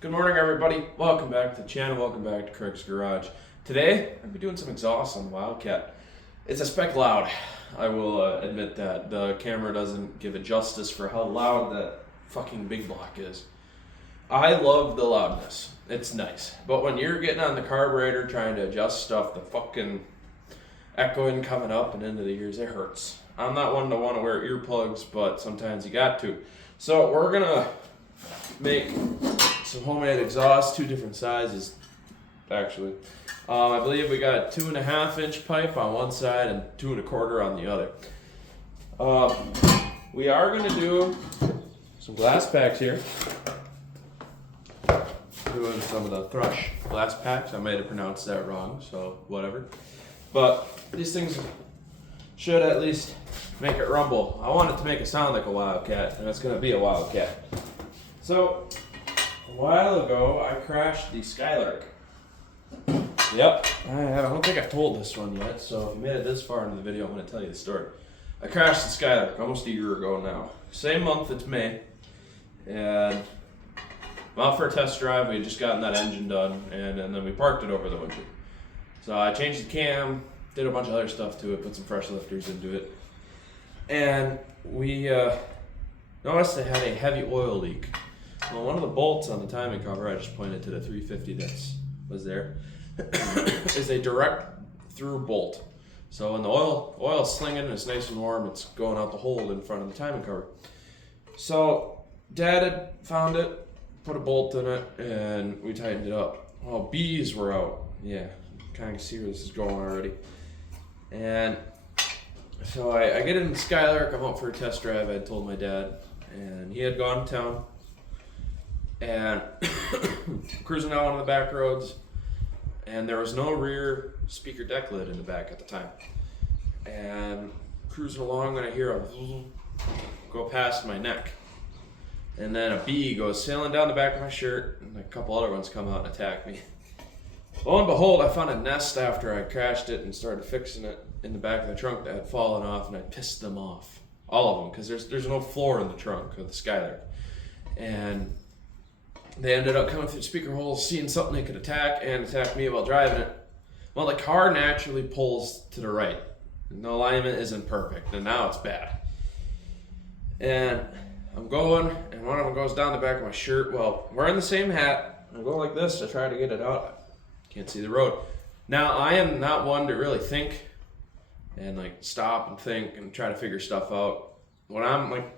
Good morning, everybody. Welcome back to the channel. Welcome back to Craig's Garage. Today, I'm going to be doing some exhaust on the Wildcat. It's a speck loud. I will admit that. The camera doesn't give it justice for how loud that fucking big block is. I love the loudness. It's nice. But when you're getting on the carburetor trying to adjust stuff, the fucking echoing coming up and into the ears, it hurts. I'm not one to want to wear earplugs, but sometimes you got to. So we're going to make some homemade exhaust, two different sizes, actually. I believe we got a 2.5-inch pipe on one side and 2 1/4 on the other. We are going to do some glass packs here. Doing some of the Thrush glass packs. I might have pronounced that wrong, so whatever. But these things should at least make it rumble. I want it to make it sound like a Wildcat, and it's going to be a Wildcat. So, a while ago, I crashed the Skylark. Yep, I don't think I've told this one yet, so if you made it this far into the video, I'm going to tell you the story. I crashed the Skylark almost a year ago now. Same month, it's May, and I'm out for a test drive. We had just gotten that engine done, and then we parked it over the winter. So I changed the cam, did a bunch of other stuff to it, put some fresh lifters into it, and we noticed it had a heavy oil leak. Well, one of the bolts on the timing cover, I just pointed to the 350 that was there, is a direct through bolt. So when the oil's slinging and it's nice and warm, it's going out the hole in front of the timing cover. So Dad had found it, put a bolt in it, and we tightened it up. Well, bees were out. Yeah, kind of see where this is going already. And so I get in the Skylark, I'm out for a test drive, I had told my dad, and he had gone to town. And cruising out on the back roads, and there was no rear speaker deck lid in the back at the time. And cruising along, and I hear a go past my neck. And then a bee goes sailing down the back of my shirt, and a couple other ones come out and attack me. Lo and behold, I found a nest after I crashed it and started fixing it in the back of the trunk that had fallen off, and I pissed them off. All of them, because there's no floor in the trunk of the Skylark. And they ended up coming through the speaker holes, seeing something they could attack, and attack me while driving it. Well, the car naturally pulls to the right. The alignment isn't perfect, and now it's bad. And I'm going, and one of them goes down the back of my shirt. Well, wearing the same hat. I go like this to try to get it out. Can't see the road. Now, I am not one to really think and like stop and think and try to figure stuff out. When I'm like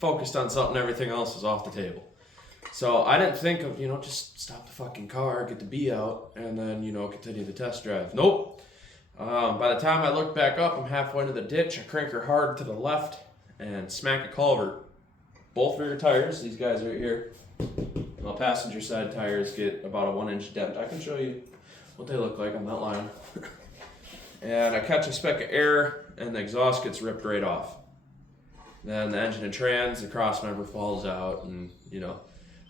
focused on something, everything else is off the table. So I didn't think of, just stop the fucking car, get the bee out, and then, continue the test drive. Nope. By the time I look back up, I'm halfway into the ditch. I crank her hard to the left and smack a culvert. Both rear tires, these guys right here. My passenger side tires get about a 1-inch dent. I can show you what they look like. I'm not lying. And I catch a speck of air, and the exhaust gets ripped right off. Then the engine and trans, the cross member falls out, and,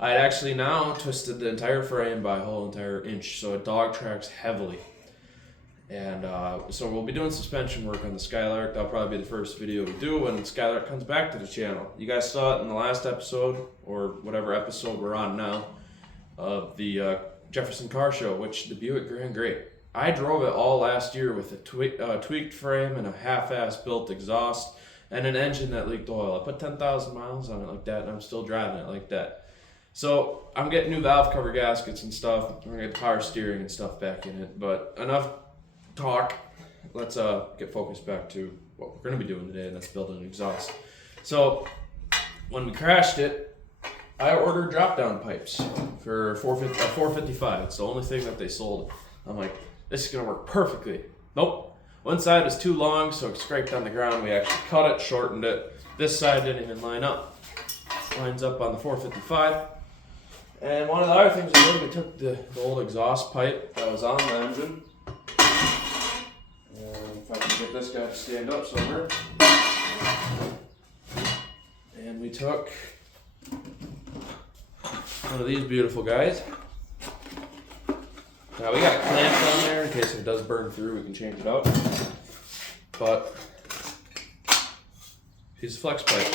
I had actually now twisted the entire frame by a whole entire inch, so it dog tracks heavily. And so we'll be doing suspension work on the Skylark. That'll probably be the first video we do when the Skylark comes back to the channel. You guys saw it in the last episode, or whatever episode we're on now, of the Jefferson Car Show, which the Buick Grand Great. I drove it all last year with a tweaked frame and a half-ass built exhaust and an engine that leaked oil. I put 10,000 miles on it like that, and I'm still driving it like that. So I'm getting new valve cover gaskets and stuff. We're gonna get the power steering and stuff back in it. But enough talk. Let's get focused back to what we're gonna be doing today, and that's building an exhaust. So when we crashed it, I ordered drop-down pipes for 455. It's the only thing that they sold. I'm like, this is gonna work perfectly. Nope. One side was too long, so it scraped on the ground. We actually cut it, shortened it. This side didn't even line up. Lines up on the 455. And one of the other things we did, we took the old exhaust pipe that was on the engine. And if I can get this guy to stand up somewhere. And we took one of these beautiful guys. Now we got clamps on there in case it does burn through, we can change it out. But piece of flex pipe.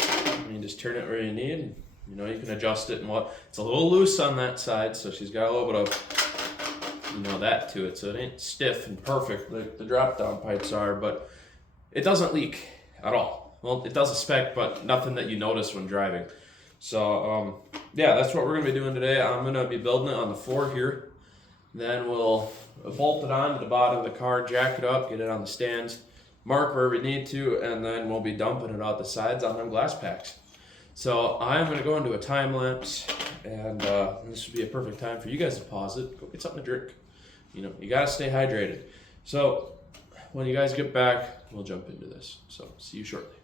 You just turn it where you need and You know, you can adjust it and what. It's a little loose on that side, so she's got a little bit of, you know, that to it. So it ain't stiff and perfect like the drop down pipes are, but it doesn't leak at all. Well, it does a speck, but nothing that you notice when driving. So yeah, that's what we're gonna be doing today. I'm gonna be building it on the floor here. Then we'll bolt it on to the bottom of the car, jack it up, get it on the stands, mark where we need to, and then we'll be dumping it out the sides on them glass packs. So I'm gonna go into a time lapse, and this would be a perfect time for you guys to pause it, go get something to drink. You know, you gotta stay hydrated. So when you guys get back, we'll jump into this. So see you shortly.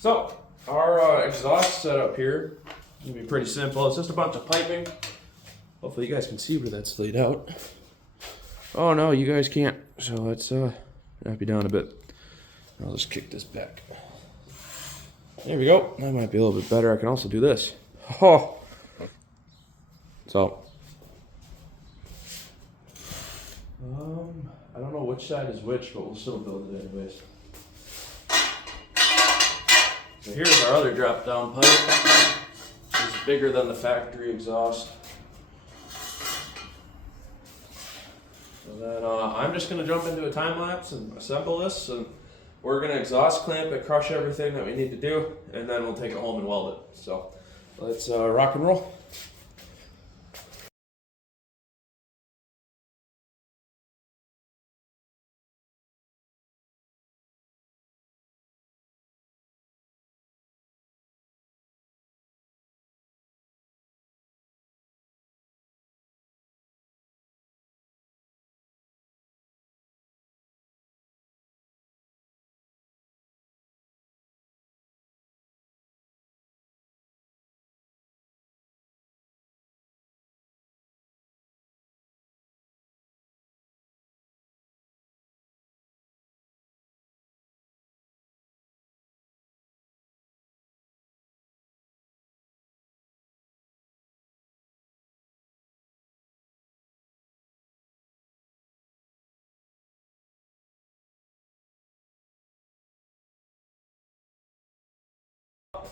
So our exhaust setup here is gonna be pretty simple. It's just a bunch of piping. Hopefully you guys can see where that's laid out. Oh no, you guys can't. So let's knock you down a bit. I'll just kick this back. There we go. That might be a little bit better. I can also do this. Oh. So. I don't know which side is which, but we'll still build it anyways. So here's our other drop down pipe. It's bigger than the factory exhaust. So then I'm just going to jump into a time lapse and assemble this, and we're going to exhaust clamp it, crush everything that we need to do, and then we'll take it home and weld it. So let's rock and roll.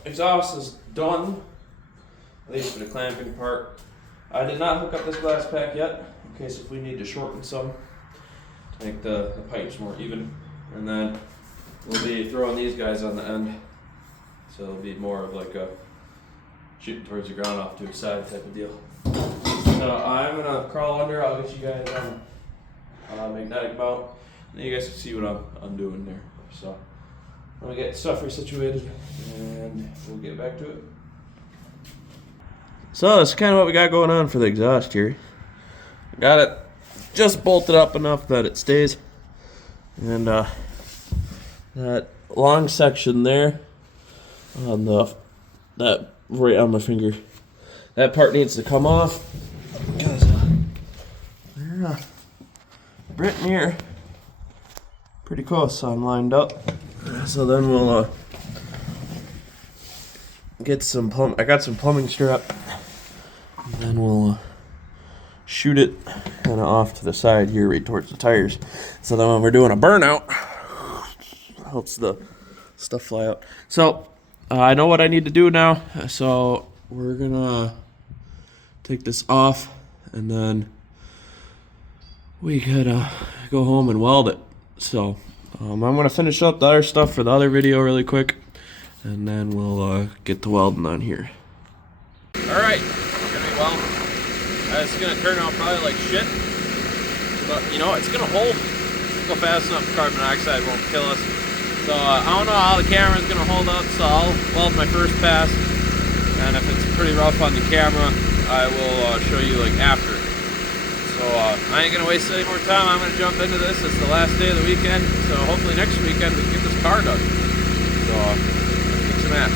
Exhaust is done, at least for the clamping part. I did not hook up this glass pack yet, in case if we need to shorten some to make the pipes more even. And then we'll be throwing these guys on the end, so it'll be more of like a shooting towards the ground off to the side type of deal. So I'm gonna crawl under, I'll get you guys on magnetic mount, and you guys can see what I'm doing there. So I'm gonna get stuff resituated and we'll get back to it. So that's kind of what we got going on for the exhaust here. Got it just bolted up enough that it stays. And that long section there on that right on my finger, that part needs to come off because they're Brit and here pretty close, so I'm lined up. So then we'll get some I got some plumbing strap, and then we'll shoot it kind of off to the side here, right towards the tires. So then when we're doing a burnout, helps the stuff fly out. So I know what I need to do now. So we're gonna take this off, and then we gotta go home and weld it. So I'm gonna finish up the other stuff for the other video really quick, and then we'll get to welding on here. Alright, we're gonna be welding. It's gonna turn out probably like shit, but you know, it's gonna hold. Go fast enough, carbon monoxide won't kill us. So I don't know how the camera's gonna hold up, so I'll weld my first pass, and if it's pretty rough on the camera, I will show you like after. So I ain't gonna waste any more time. I'm gonna jump into this. It's the last day of the weekend, so hopefully next weekend we can get this car done. So let's kick some ass.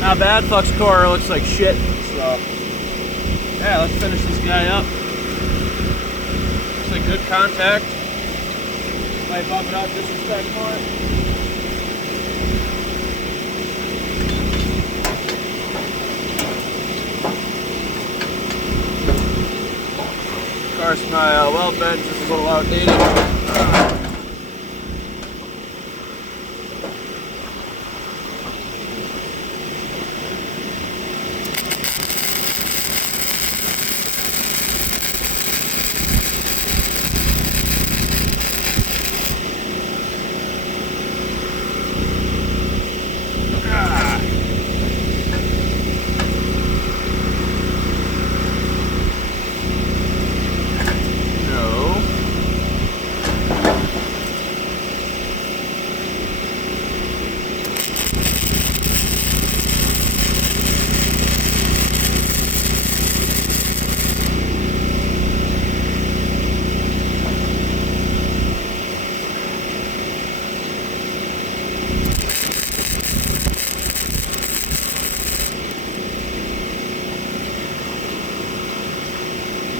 Not bad. Flux core looks like shit. So yeah, let's finish this guy up. Looks like good contact. Might bump it up just a second more. course, my weld bench is a little outdated.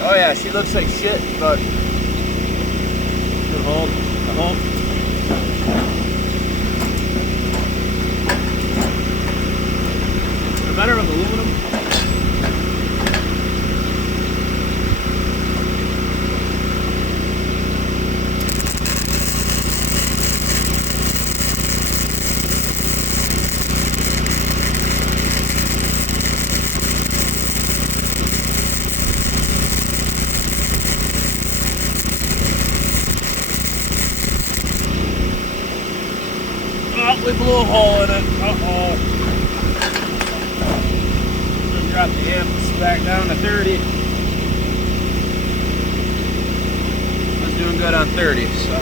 Oh yeah, she looks like shit, but it'll hold. It'll hold. They're better with aluminum. Oh, we blew a hole in it. Uh-oh. Drop the amps back down to 30. I was doing good on 30, so.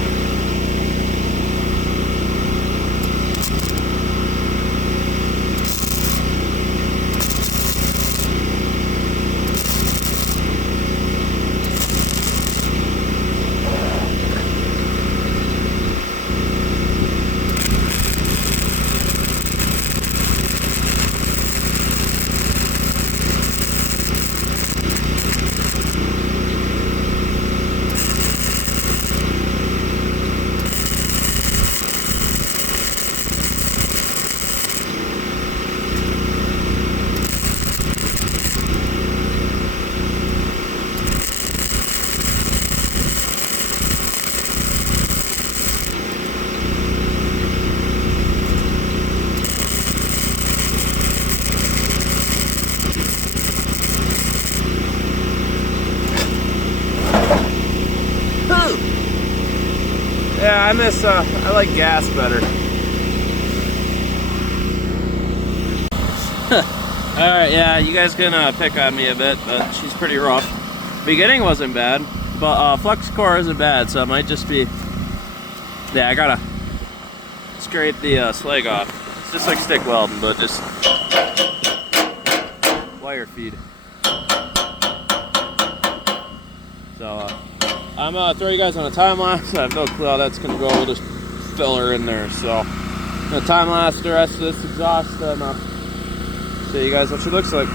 Yeah, I like gas better. Alright, yeah, you guys can pick on me a bit, but she's pretty rough. Beginning wasn't bad, but flux core isn't bad, so it might just be... Yeah, I gotta scrape the slag off. It's just like stick welding, but just wire feed. So, I'm gonna throw you guys on a time lapse. I have no clue how that's gonna go. We'll just fill her in there. So, I'm gonna time lapse the rest of this exhaust and show you guys what she looks like.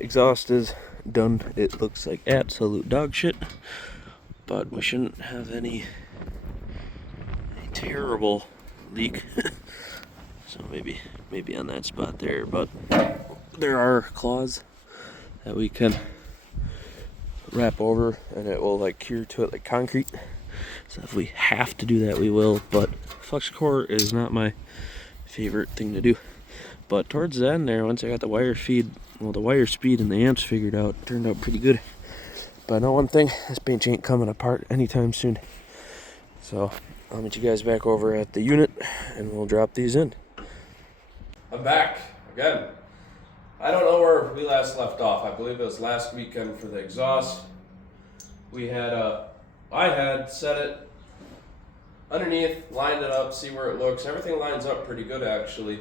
Exhaust is done. It looks like absolute dog shit, but we shouldn't have any terrible leak. So maybe on that spot there, but there are claws that we can wrap over and it will like cure to it like concrete. So if we have to do that, we will, but flux core is not my favorite thing to do. But towards the end there, once I got the wire speed and the amps figured out, it turned out pretty good. But I know one thing, this bench ain't coming apart anytime soon. So I'll meet you guys back over at the unit and we'll drop these in. I'm back again. I don't know where we last left off. I believe it was last weekend for the exhaust. I had set it underneath, lined it up, see where it looks. Everything lines up pretty good actually.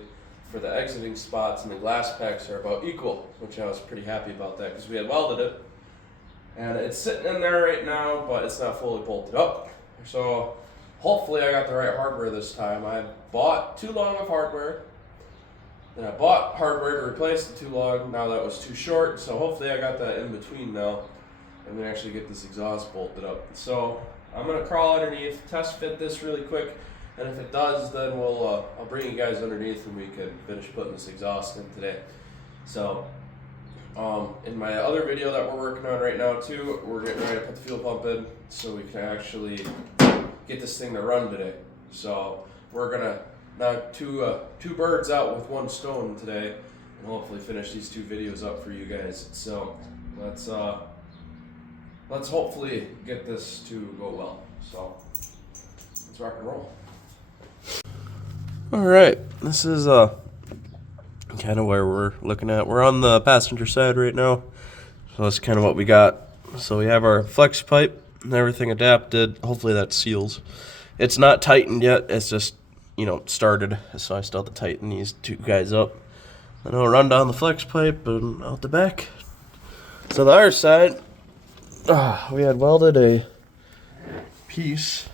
For the exiting spots, and the glass packs are about equal, which I was pretty happy about that because we had welded it. And it's sitting in there right now, but it's not fully bolted up. So hopefully I got the right hardware this time. I bought too long of hardware. Then I bought hardware to replace the too long. Now that was too short. So hopefully I got that in between now. And then actually get this exhaust bolted up. So I'm gonna crawl underneath, test fit this really quick. And if it does, then I'll bring you guys underneath and we can finish putting this exhaust in today. So in my other video that we're working on right now too, we're getting ready to put the fuel pump in so we can actually get this thing to run today. So we're gonna knock two birds out with one stone today and hopefully finish these two videos up for you guys. So let's hopefully get this to go well. So let's rock and roll. Alright, this is kind of where we're looking at. We're on the passenger side right now, so that's kind of what we got. So we have our flex pipe and everything adapted. Hopefully that seals. It's not tightened yet, it's just, started, so I still have to tighten these two guys up. Then I'll run down the flex pipe and out the back. So the other side, we had welded a piece,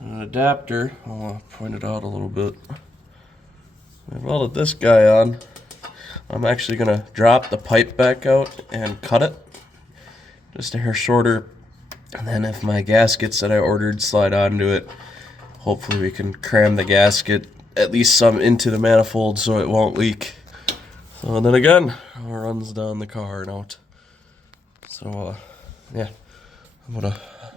an adapter. I'll point it out a little bit. I welded this guy on. I'm actually gonna drop the pipe back out and cut it just a hair shorter, and then if my gaskets that I ordered slide onto it, hopefully we can cram the gasket at least some into the manifold so it won't leak. So and then again, it runs down the car and out. So yeah, I'm gonna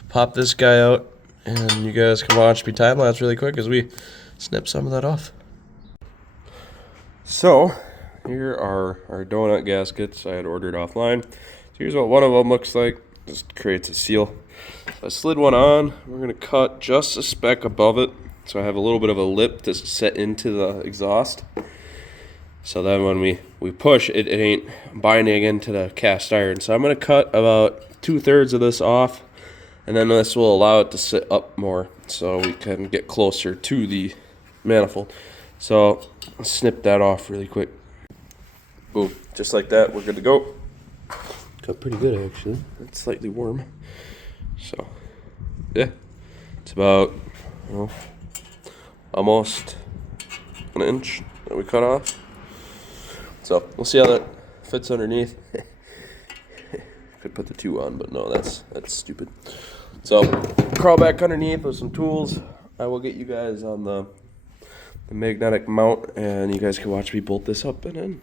pop this guy out and you guys can watch me time lapse really quick as we snip some of that off. So here are our donut gaskets I had ordered offline. So here's what one of them looks like. Just creates a seal. So I slid one on. We're gonna cut just a speck above it, so I have a little bit of a lip to set into the exhaust. So then when we push, it ain't binding into the cast iron. So I'm gonna cut about 2/3 of this off, and then this will allow it to sit up more, so we can get closer to the manifold. So I'll snip that off really quick. Boom, just like that, we're good to go. Cut pretty good actually. It's slightly warm. So yeah, it's about almost an inch that we cut off. So we'll see how that fits underneath. Could put the 2 on, but no, that's stupid. So crawl back underneath with some tools. I will get you guys on the magnetic mount, and you guys can watch me bolt this up and in.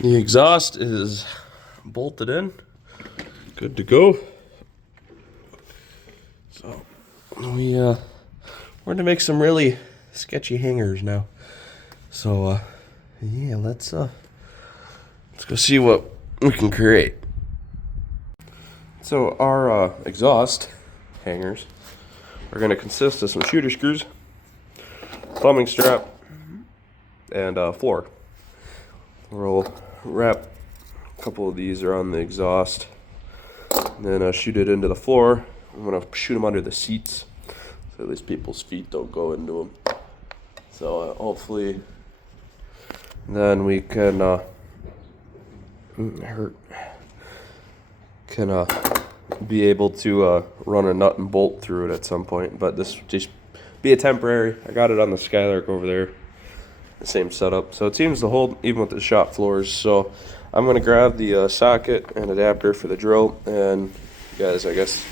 The exhaust is bolted in, good to go. So we're gonna make some really sketchy hangers now. So yeah, let's go see what we can create. So our exhaust hangers are gonna consist of some shooter screws, plumbing strap, and floor. We'll wrap a couple of these around the exhaust, and then shoot it into the floor. I'm gonna shoot them under the seats, so at least people's feet don't go into them. So hopefully, then we can be able to run a nut and bolt through it at some point. But this will just be a temporary. I got it on the Skylark over there. The same setup, so it seems to hold even with the shop floors. So I'm gonna grab the socket and adapter for the drill, and you guys, I guess,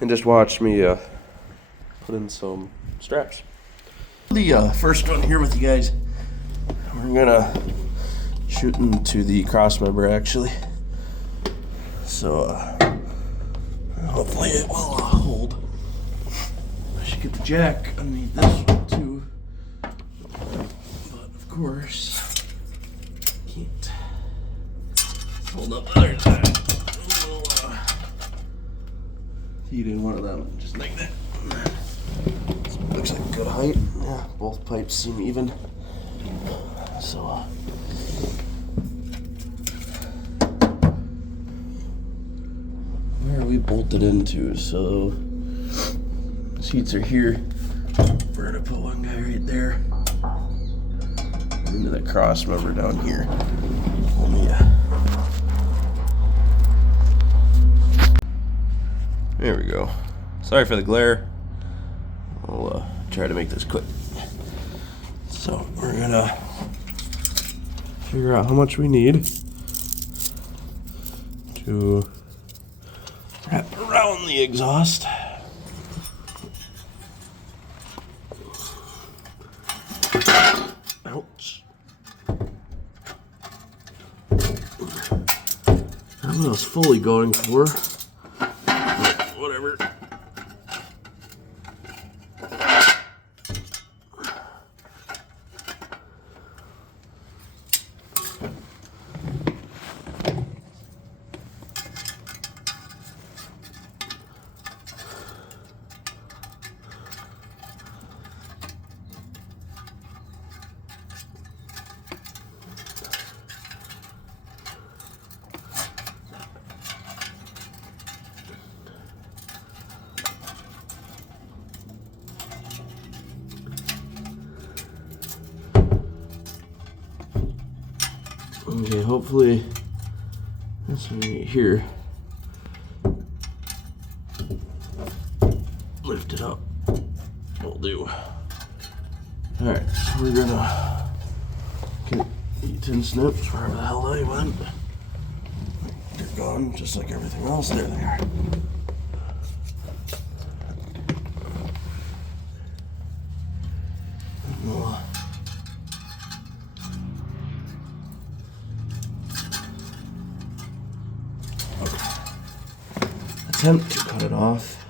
and just watch me put in some straps. The first one here with you guys, we're gonna shoot into the cross member actually. So hopefully it will hold. I should get the jack underneath this one too. Of course, can't hold up the other side. We'll feed in one of them just like that. So looks like a good height. Yeah, both pipes seem even. So where are we bolted into? So seats are here. We're gonna put one guy right there. Into the cross member down here. There we go. Sorry for the glare. I'll try to make this quick. So we're gonna figure out how much we need to wrap around the exhaust. Ouch. I don't know what I was fully going for. Whatever. Okay, hopefully this one right here. Lift it up. Will do. Alright, so we're gonna get the tin snips wherever the hell they went. They're gone, just like everything else. There they are. Attempt to cut it off.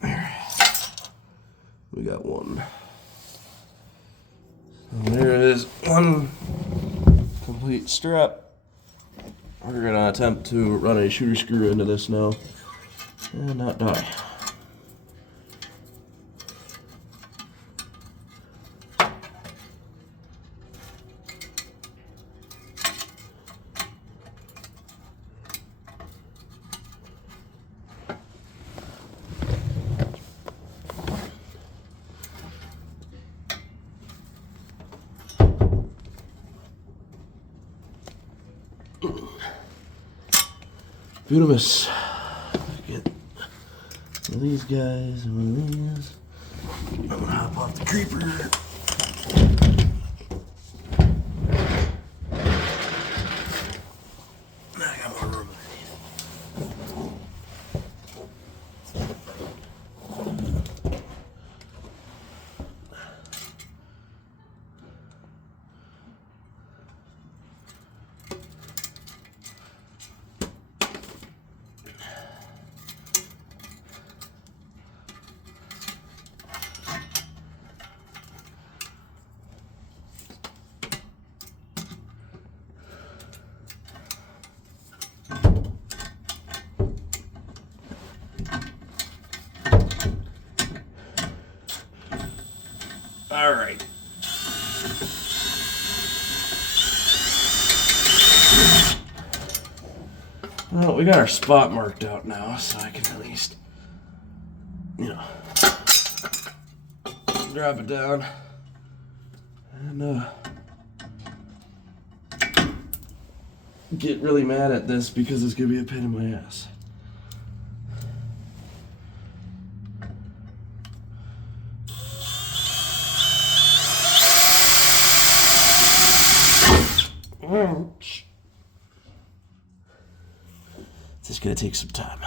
There. We got one. So there is one complete strap. We're gonna attempt to run a shooter screw into this now and not die. Beautimous. Get one of these guys and one of these. I'm gonna hop off the creeper. All right. Well, we got our spot marked out now, so I can at least, drop it down and get really mad at this because it's gonna be a pain in my ass. It's just gonna take some time.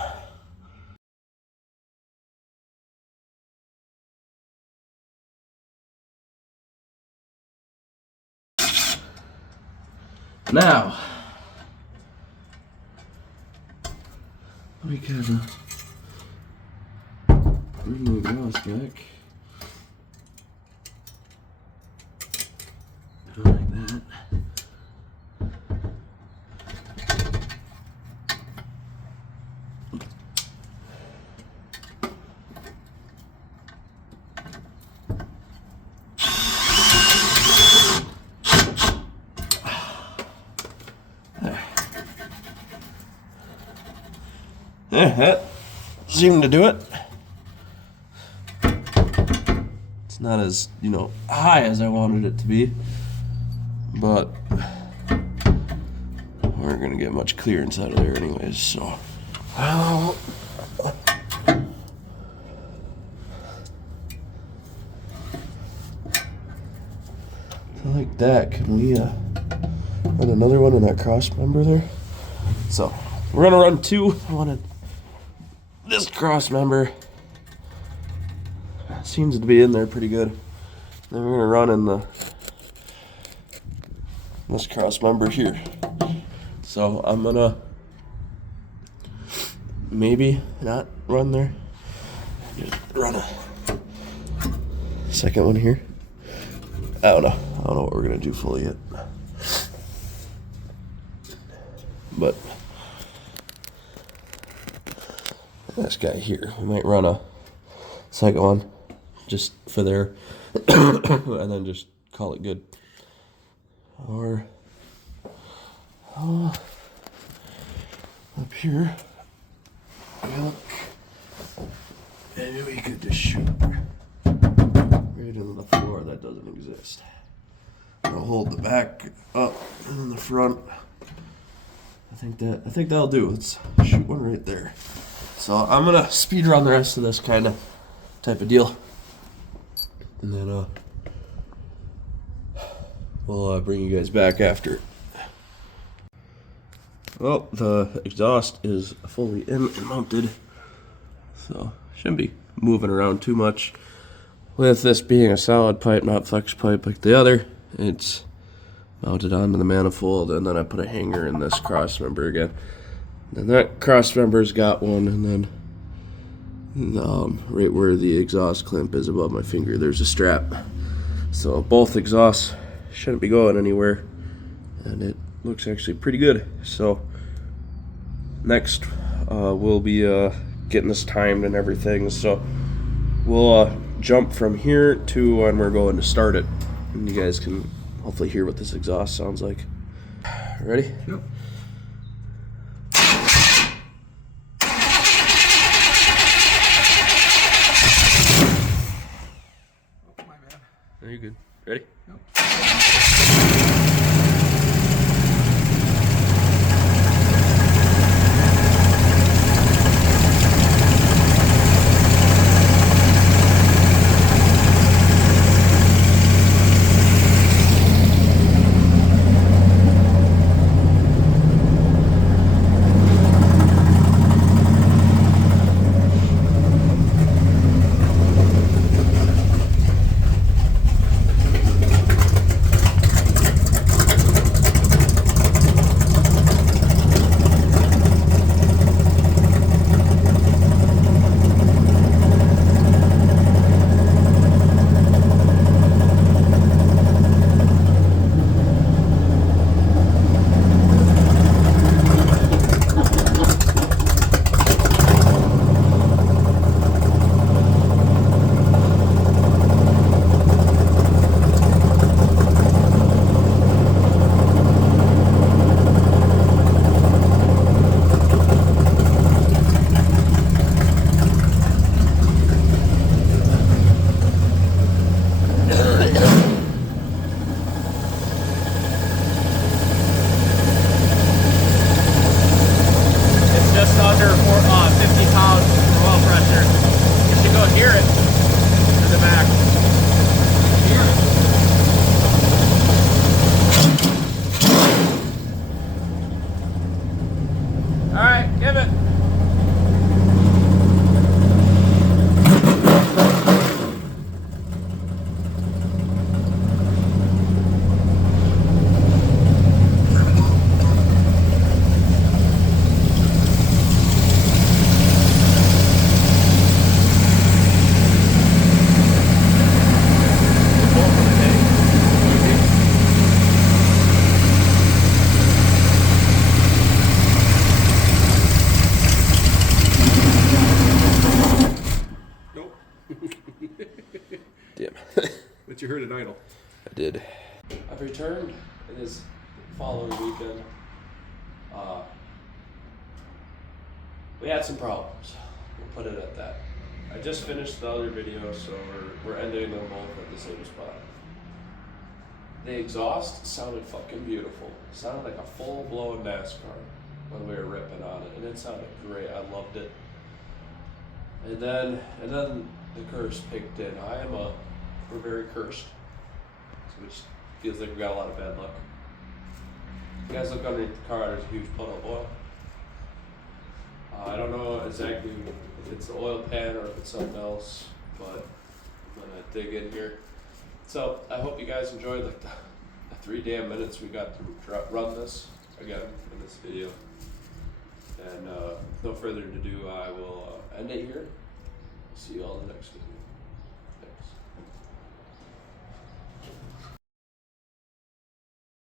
Now, we can remove the mouse back. Like that. Yeah, that seemed to do it. It's not as, high as I wanted it to be, but we're gonna get much clearance out of there anyways, so. Like that, can we run another one in that cross member there? So, we're gonna run two. I wanted this cross member. Seems to be in there pretty good. Then we're gonna run in this cross member here. So I'm gonna maybe not run there. Just run a second one here. I don't know what we're gonna do fully yet. But this guy here, we might run a second one just for there and then just call it good. Or up here, look, maybe we could just shoot right into the floor. That doesn't exist. I'll hold the back up and then the front. I think that'll do. Let's shoot one right there. So I'm gonna speed run the rest of this kind of type of deal, and then we'll bring you guys back after. Well, the exhaust is fully in and mounted, so shouldn't be moving around too much. With this being a solid pipe, not flex pipe like the other, it's mounted onto the manifold, and then I put a hanger in this cross member again. Then that cross member's got one, and then right where the exhaust clamp is above my finger, there's a strap. So both exhausts shouldn't be going anywhere, and it looks actually pretty good. So next we'll be getting this timed and everything. So we'll jump from here to when we're going to start it, and you guys can hopefully hear what this exhaust sounds like. Ready? Yep. Are you good? Ready? Yep. did. I've returned. It is following weekend. We had some problems. We'll put it at that. I just finished the other video, so we're ending them both at the same spot. The exhaust sounded fucking beautiful. It sounded like a full-blown NASCAR when we were ripping on it, and it sounded great. I loved it. And then the curse kicked in. We're very cursed, which feels like we got a lot of bad luck. You guys look underneath the car. There's a huge puddle of oil. I don't know exactly if it's the oil pan or if it's something else, but I'm gonna dig in here. So I hope you guys enjoyed like the 3 damn minutes we got to run this again in this video. And with no further ado, I will end it here. See you all in the next video.